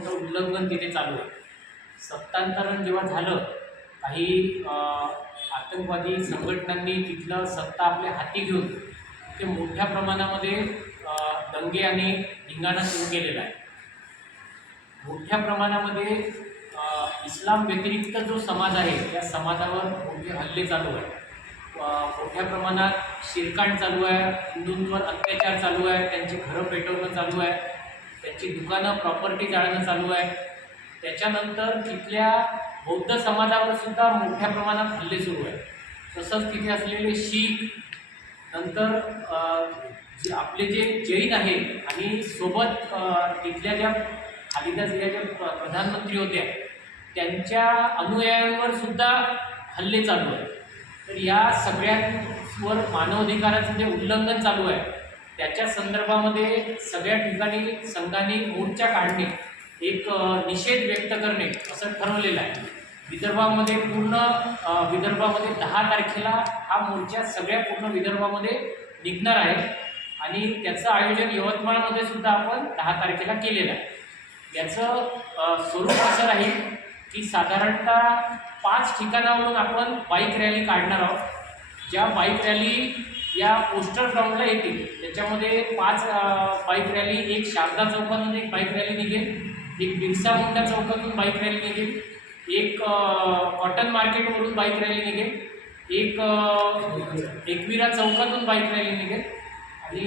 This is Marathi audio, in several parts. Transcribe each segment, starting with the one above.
मोठं उल्लंघन तिथे चालू आहे. सत्तांतरण जेव्हा झालं काही आतंकवादी संघटनांनी तिथलं सत्ता आपल्या हाती घेऊन ते मोठ्या प्रमाणामध्ये दंगे आणि धिंगाणा सुरू केलेला आहे. मोठ्या प्रमाणामध्ये इस्लाम व्यतिरिक्त जो समाज आहे त्या समाजावर मोठे हल्ले चालू आहे मोठ्या प्रमाणात शिरकाण चालू आहे हिंदूंवर अत्याचार चालू आहे त्यांची घरं पेटवणं चालू आहे. त्याची दुकानं प्रॉपर्टी जाळणं चालू आहे. त्याच्यानंतर तिथल्या बौद्ध समाजावर सुद्धा मोठ्या प्रमाणात हल्ले सुरू आहे तसंच तिथे असलेले शीख नंतर जे आपले जे जैन आहे आणि सोबत तिथल्या ज्या खालिदा जिल्ह्याच्या प्रधानमंत्री होत्या त्यांच्या अनुयायांवर सुद्धा हल्ले चालू आहे तर या सगळ्यांवर मानवाधिकाराचं जे उल्लंघन चालू आहे त्याच्या संदर्भामध्ये सगळ्या ठिकाणी संघाने मोर्चा काढणे एक निषेध व्यक्त करणे असं ठरवलेलं आहे. विदर्भामध्ये पूर्ण विदर्भामध्ये दहा तारखेला हा मोर्चा सगळ्या पूर्ण विदर्भामध्ये निघणार आहे. आणि त्याचं आयोजन यवतमाळमध्ये सुद्धा आपण दहा तारखेला केलेलं आहे. याचं स्वरूप असं राहील की साधारणतः पाच ठिकाणावरून आपण बाईक रॅली काढणार आहोत. ज्या बाईक रॅली या पोस्टर ग्राउंडला येतील. त्याच्यामध्ये पाच बाईक रॅली एक शारदा चौकातून एक बाईक रॅली निघेल. एक बिरसा मुंडा चौकातून बाईक रॅली निघेल. एक कॉटन मार्केटवरून बाईक रॅली निघेल. एक एकविरा चौकातून बाईक रॅली निघेल. आणि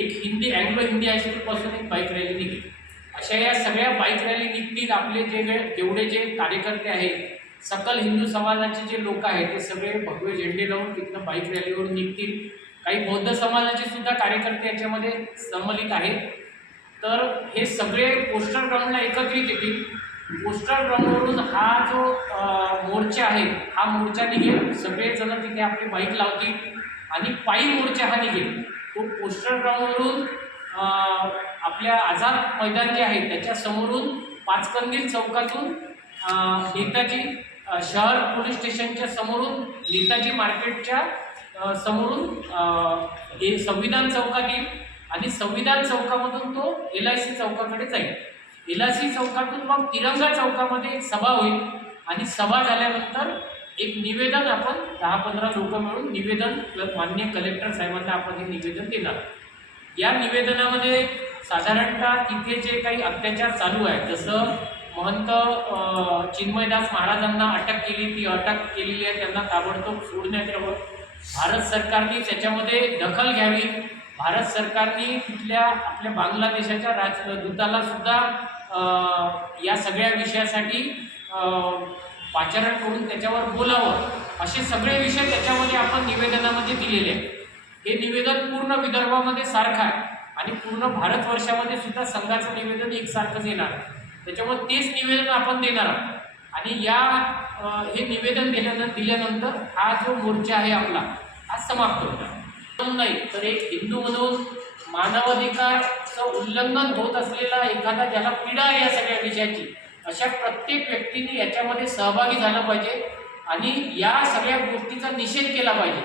एक हिंदी अँग्लो हिंदी हायस्कूलपासून एक बाईक रॅली निघेल. अशा या सगळ्या बाईक रॅली निघतील आपले जे जेवढे जे कार्यकर्ते आहेत सकल हिंदू समाजाचे जे लोक आहेत ते सगळे भगवे झेंडे लावून तिथनं बाईक रॅलीवरून निघतील. काही बौद्ध समाजाचे सुद्धा कार्यकर्ते याच्यामध्ये संमलित आहेत. तर हे सगळे पोस्टर ग्राउंडला एकत्रित येतील. पोस्टर ग्राउंडवरून हा जो मोर्चा आहे हा मोर्चा निघेल. सगळेजण तिथे आपली बाईक लावतील आणि पायी मोर्चा हा निघेल. तो पोस्टर ग्राउंडवरून आपल्या आझाद मैदान जे आहे त्याच्यासमोरून पाचकंदील चौकातून नेताजी शहर पोलीस स्टेशनच्या समोरून नेताजी मार्केटच्या समोरून हे संविधान चौकात येईल. आणि संविधान चौकामधून तो एल आय सी चौकाकडे जाईल. एल आय सी चौकातून मग तिरंगा चौकामध्ये एक सभा होईल. आणि सभा झाल्यानंतर एक निवेदन आपण दहा पंधरा लोक मिळून निवेदन मान्य कलेक्टर साहेबांना आपण हे निवेदन देणार. या निवेदनामध्ये साधारणतः तिथे जे काही अत्याचार चालू आहे जसं महंत चिन्मयदास महाराजांना अटक केली ती अटक केलेली आहे त्यांना ताबडतोब सोडण्यात यावं. भारत सरकारने त्याच्यामध्ये दखल घ्यावी. भारत सरकारने तिथल्या आपल्या बांगलादेशाच्या राजदूताला सुद्धा या सगळ्या विषयासाठी पाचारण करून त्याच्यावर बोलावं. असे सगळे विषय त्याच्यामध्ये आपण निवेदनामध्ये दिलेले आहेत. हे निवेदन पूर्ण विदर्भामध्ये सारखं आहे. आणि पूर्ण भारतवर्षामध्ये सुद्धा संघाचं निवेदन एकसारखंच येणार आहे. त्याच्यामुळे तेच निवेदन आपण देणार आहोत. आणि या हे निवेदन दिल्यानंतर दिल्यानंतर हा जो मोर्चा आहे आपला हा समाप्त होता. नाही तर एक हिंदू म्हणून मानवाधिकारचं उल्लंघन होत असलेला एखादा ज्याला पीडा आहे या सगळ्या विषयाची अशा प्रत्येक व्यक्तीने याच्यामध्ये सहभागी झालं पाहिजे आणि या सगळ्या गोष्टीचा निषेध केला पाहिजे.